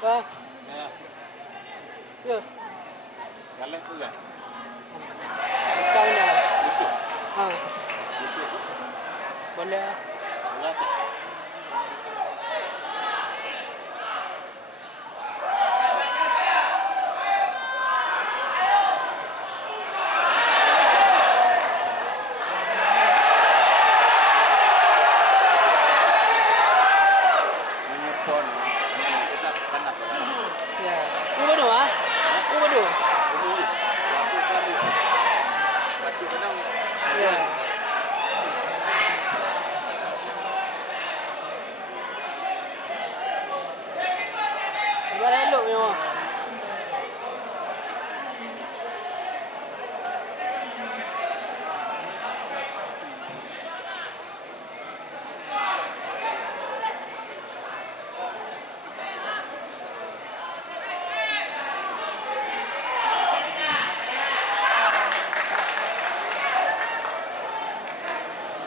Vâng. Nè, Được. gắn lên cứ gắn. Câu nào? Lucu. Ờ. Lucu. Boleh. Boleh tak? Menyusun, kita panas ya. Ya. Ubah dulu ah. Ubah dulu. Ini, aku tadi. Aku kadang. Ya. Buat elok memang.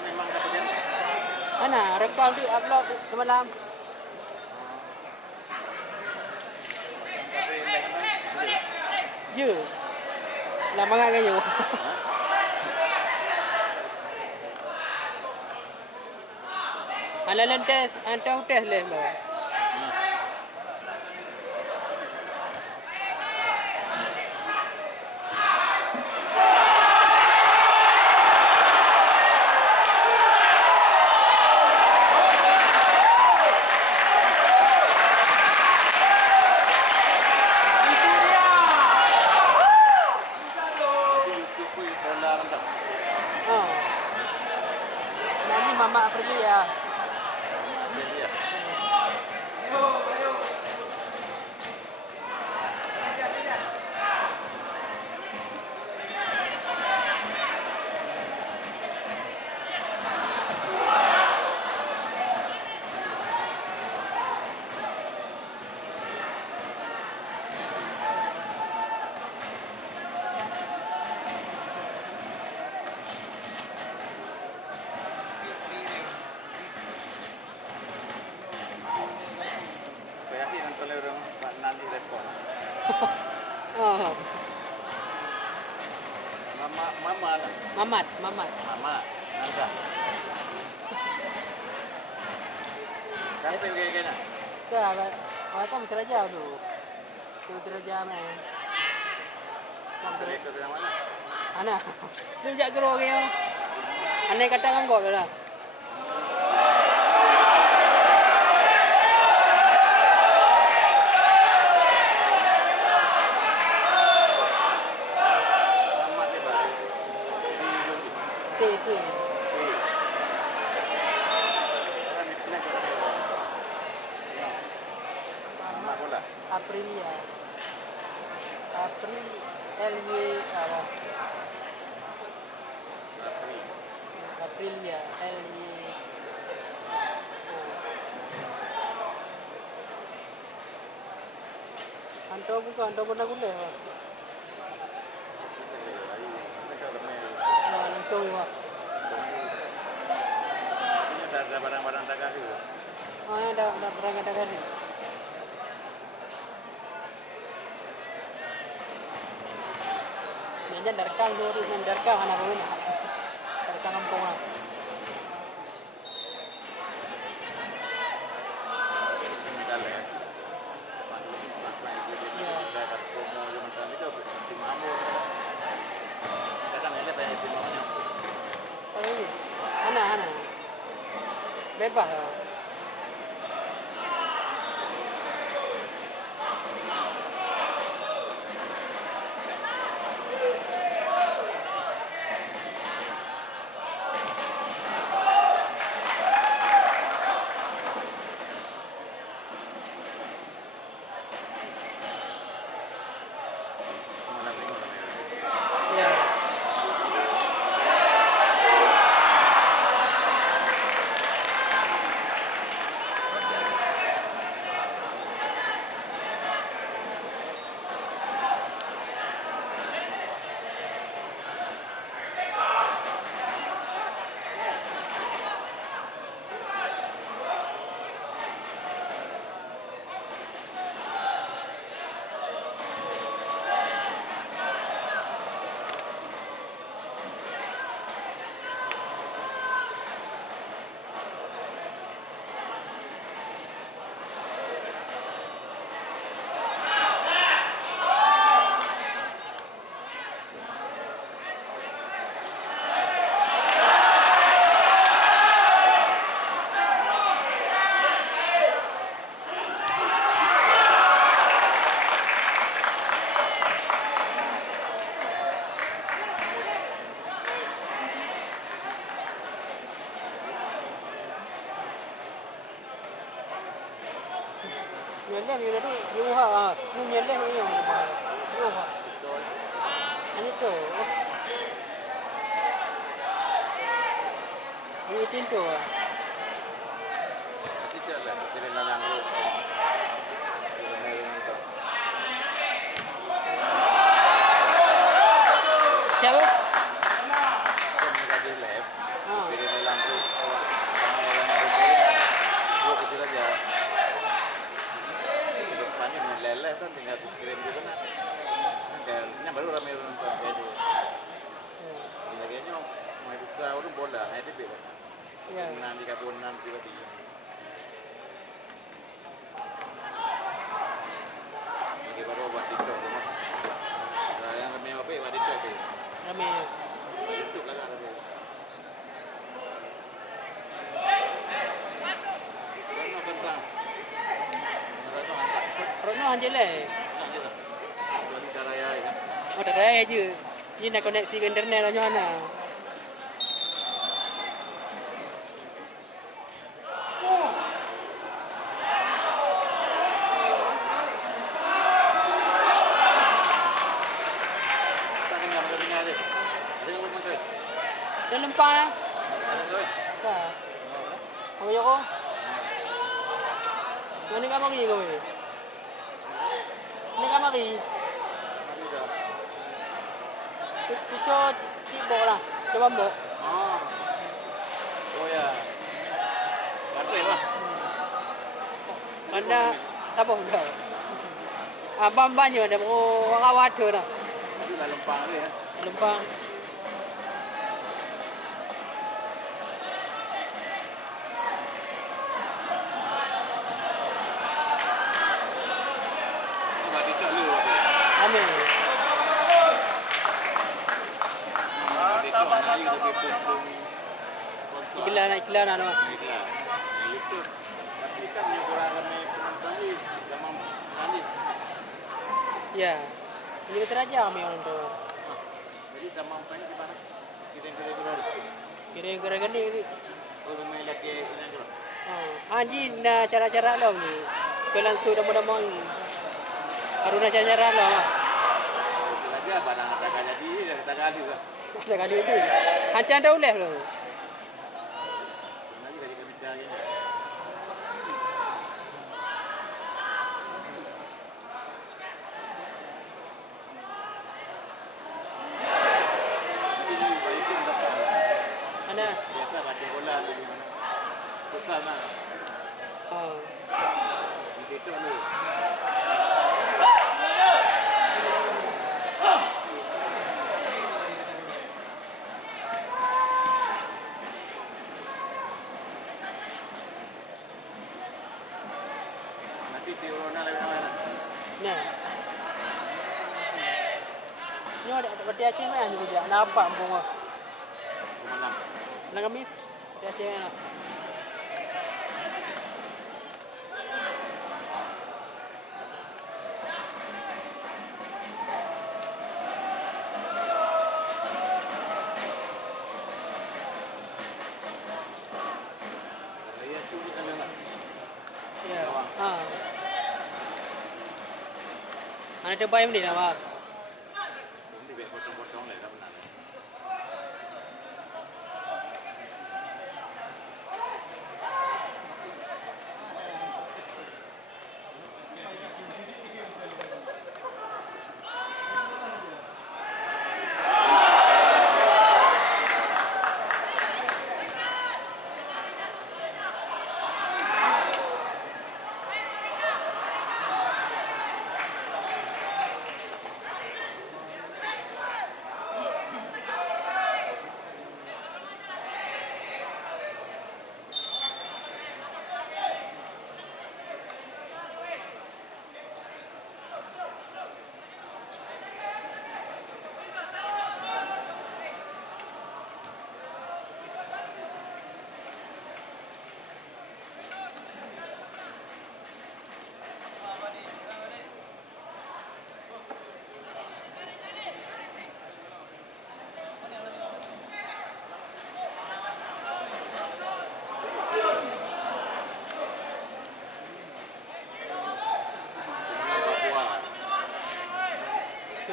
Memang dapat dia. Mana rekam tu upload semalam. Tapi lain-lain. Je. Lama kan kayu. Alalan test, antau test leh bah. YouTube pun bola rendah. Oh. Nanti mama pergi ya. Dia dia. Kaya nonton orang nanti respon. Oh. Mama lah. Mamat. Mama, nanda. Kapan kayak gini? Dah, awak kan bekerja dulu. Tu bekerja mana? Kapan ikut yang mana? Ana. Dia jak gero ke. Aneh kata kan kau dah. Selamat ni bah. Tu. Orang ni pernah kau tahu. Selamat bola. Aprilia. April LY apa? Aprilia LY. Antau bukan, antau pernah guna. Nah, langsung ya. Ini ada barang-barang dagang juga. Oh, ada berangkat kali. Jangan darkang tu, jangan darkang anak rumah. Darkang kampung lah. Ini dah leh. Nak main dia dah kat promo je macam ni tu. Di Mamur. Kadang ele bayar di mana? Oh ini, anak. Bebas lah. Mana tengok. Ya. Nyelem you tadi. You ha. You nyelem you yang mahal. You ha. Betul. Ani tu. Ini cinta. Nanti jalan. Jadi lalang lu. Siapa? Kan gaji lab. Ha. Jadi lalang lu. Gua kecil aja. Di depannya meleleh kan tinggal kirim gitu kan. Kayaknya baru ramai nonton kayak itu. Kayaknya mau buka udah bola, itu beda. Ya. Nanti kabunan tiba-tiba. Jadi baru buat TikTok rumah. Nah, yang kami apa ya buat TikTok sih. Ramai. YouTube lah kan ada. Karena tentang mereka hantar. Rono hanjelai. Nah, gitu. Jadi cara ya kan. Oh, tak raya je. Dia nak koneksi ke internet macam mana? Tak kenal punya ada. Ada yang belum ada. Dia lempang lah. Ada tu. Ha. Apa Joko? Mana kau mari kau ni? Mana kau mari? Ada dah. Itu cibo lah. Coba mbok. Oh. Oh ya. Ada lah. Anda tak apa dah. Abang banyak ada orang awat tu dah. Tadi lah lempang tu ya. Lempang. Buat TikTok dulu. Amin. TikTok mana lagi tapi pun Iklan ada. Baiklah. YouTube. Tapi kan yang kurang ramai penonton ni zaman nanti. Ya. Ini betul aja kami orang tu. Jadi zaman pani di mana? Kira-kira dulu. Kira-kira gini ni. Kalau main lagi kira-kira. Haji na cara-cara lo ni. Kelan sudah mudah-mudah ni. Haruna cara-cara lo. Itu lagi barang ada jadi kita kali juga. Ada kali itu. Hancur dah uleh lo. Nanti dari kami cari. Mana? Biasa baca bola di mana? Futsal mana? Oh. Di situ ni. Nanti di Corona lagi mana? Nah. Ni ada berarti aceh mana ni dia? Nampak bunga. Malam. Nak kamis? Dia aceh mana? Saya tu bukan lama. Ya. Ha. Mana terbaik ni nama? Ini biar potong-potong lah benar.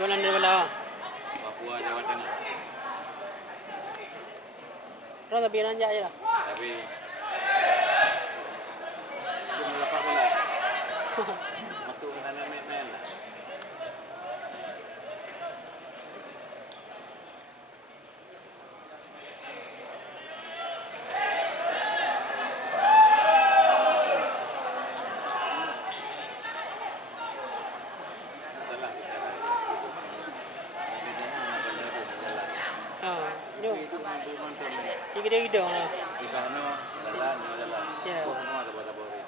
Belanda belah. Papua Jawa Tengah. Orang tapi nanjak je lah. Tapi itu melepak bola. Masuk ke dalam main lah. Salah kita lah. Tapi dia nak benda tu jalan. Ni Itu mantul. gede-gede lah. Di sana jalan. Ya. Kau semua ada bola-bola.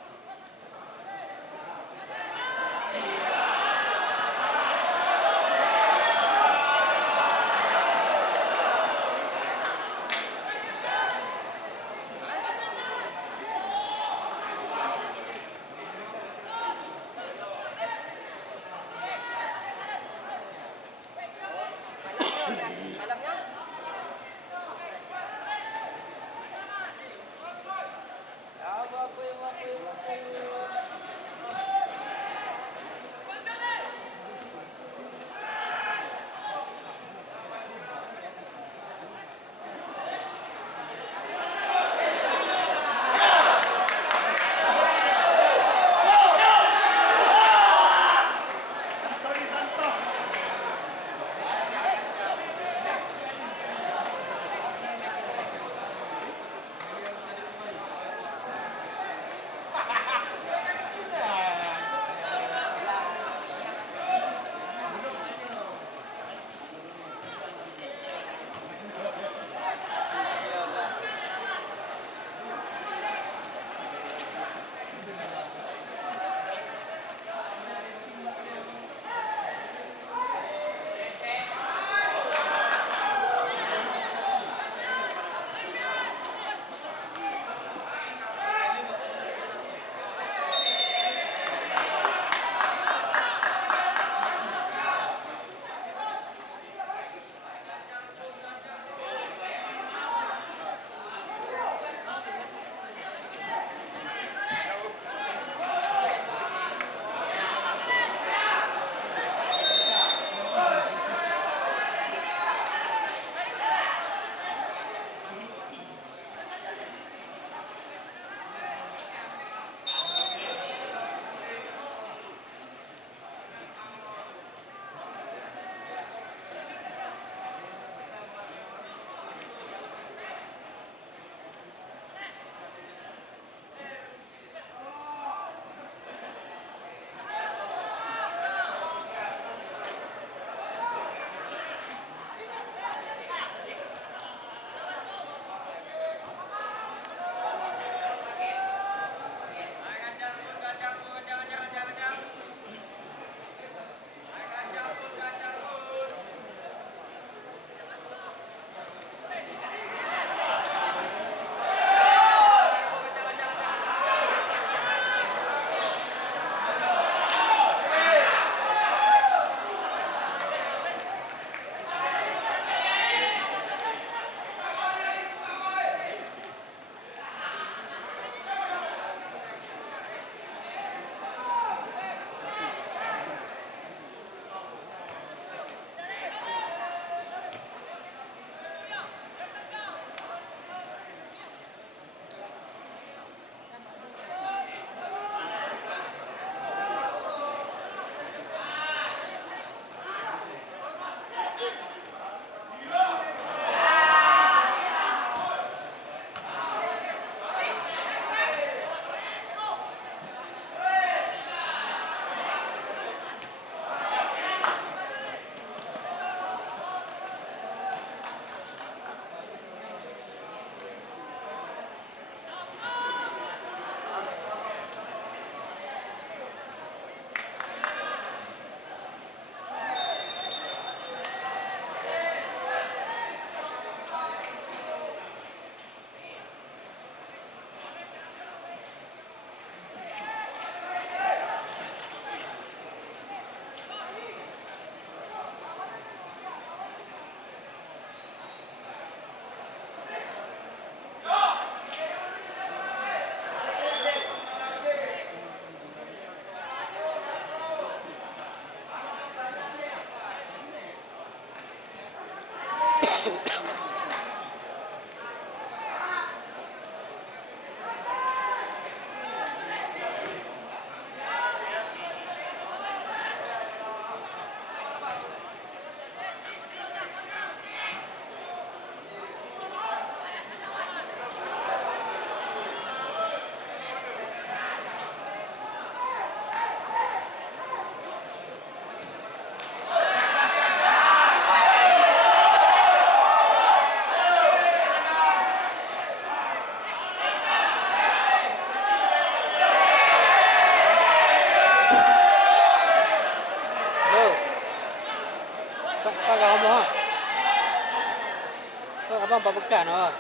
abang pabekan ah.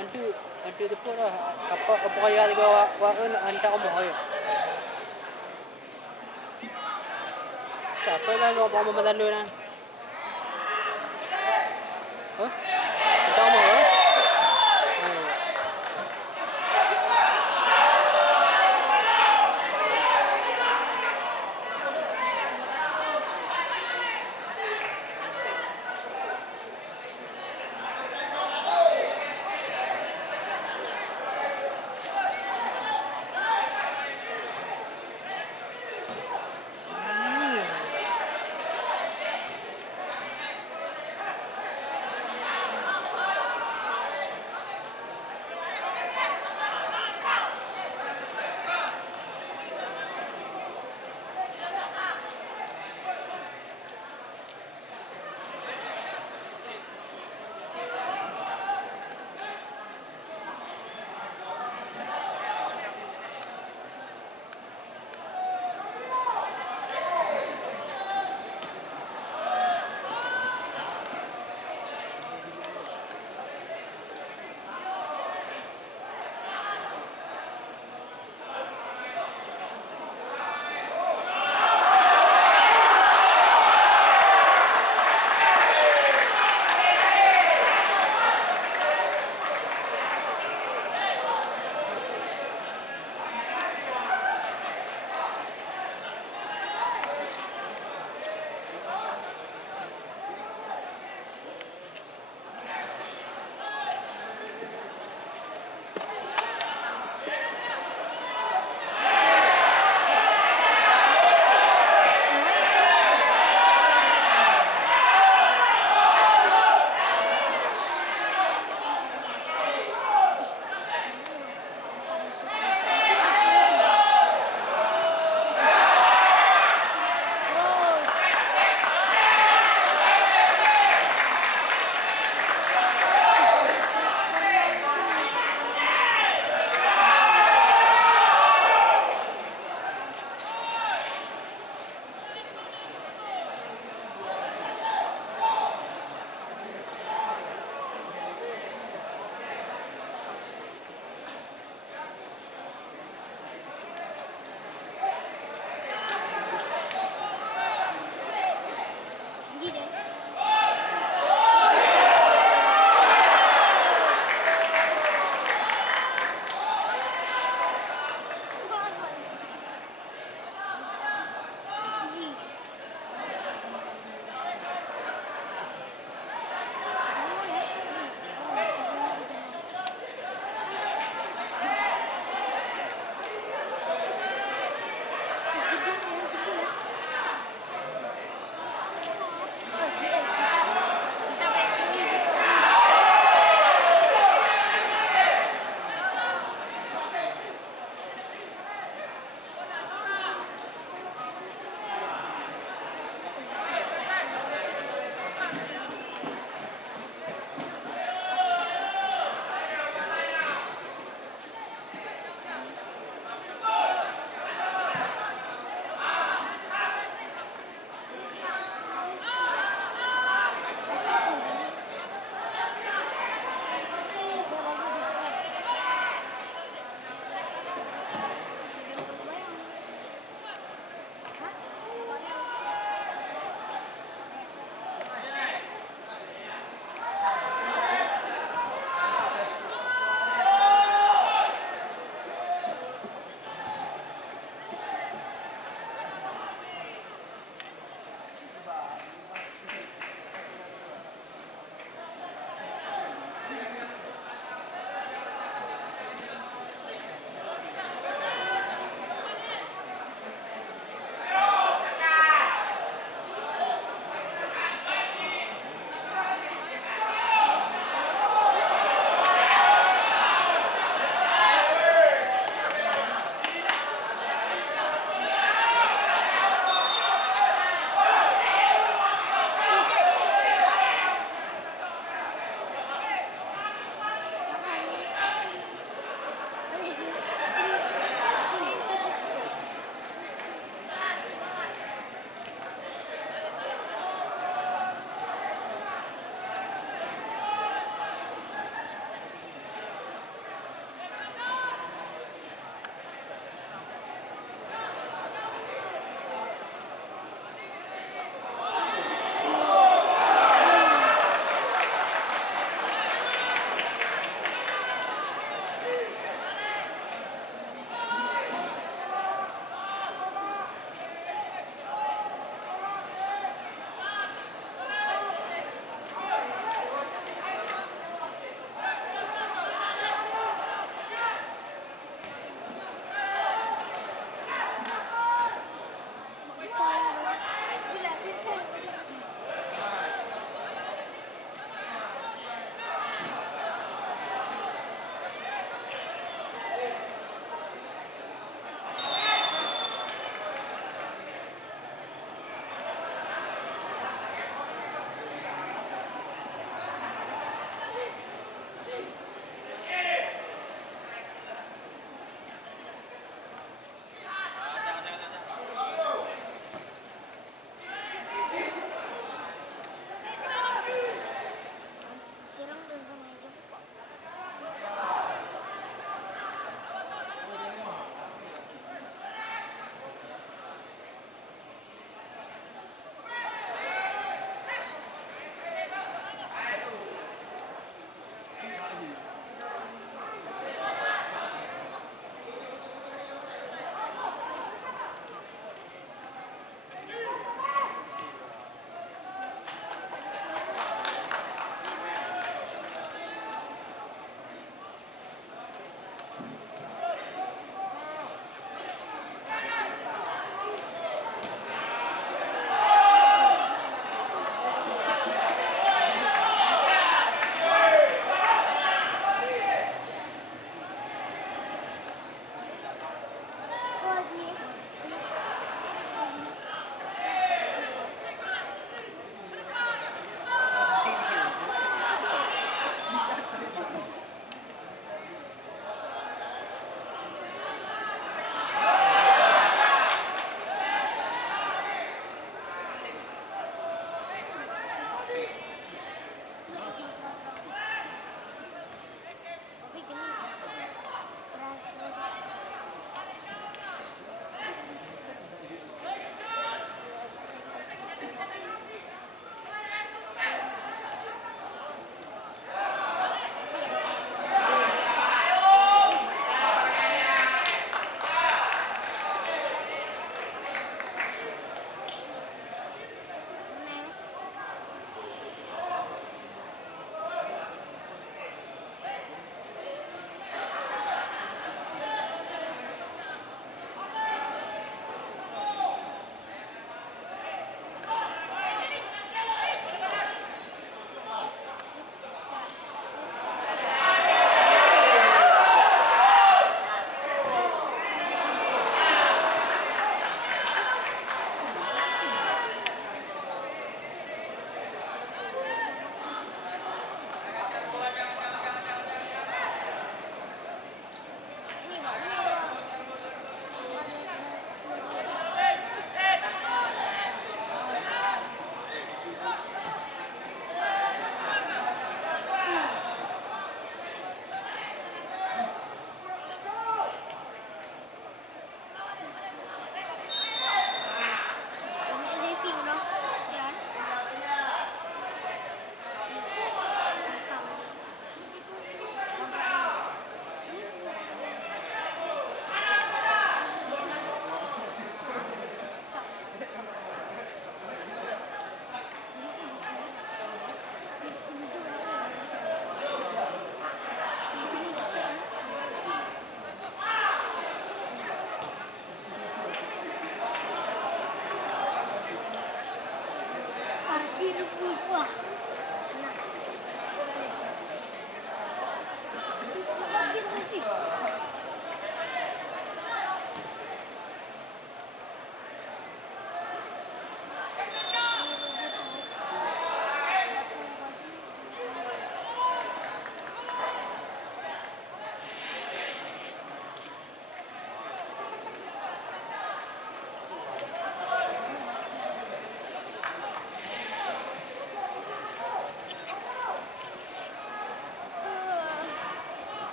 Antu tu pun dah. Apa kaya tiga wa antak omong ayo. Apa lah kau mau mentandu nan? Hah? Antak omong ah.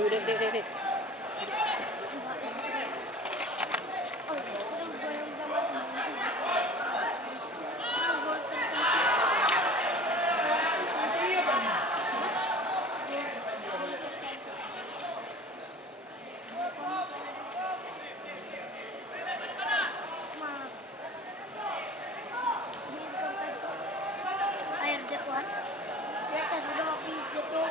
Dek, dek, dek, dek. Air jatuhan di atas udah api jatuh.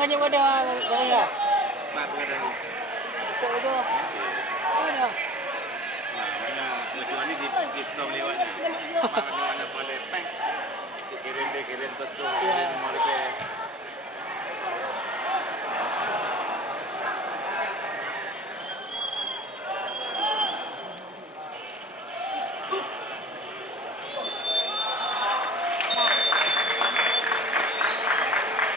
ngajak pada saya. Mak begadang. Kok itu? Mana? Mana macam ni di tom lewat ni. Mak mana boleh peng. Kirim dia kirim betul. Kirim mau lebih.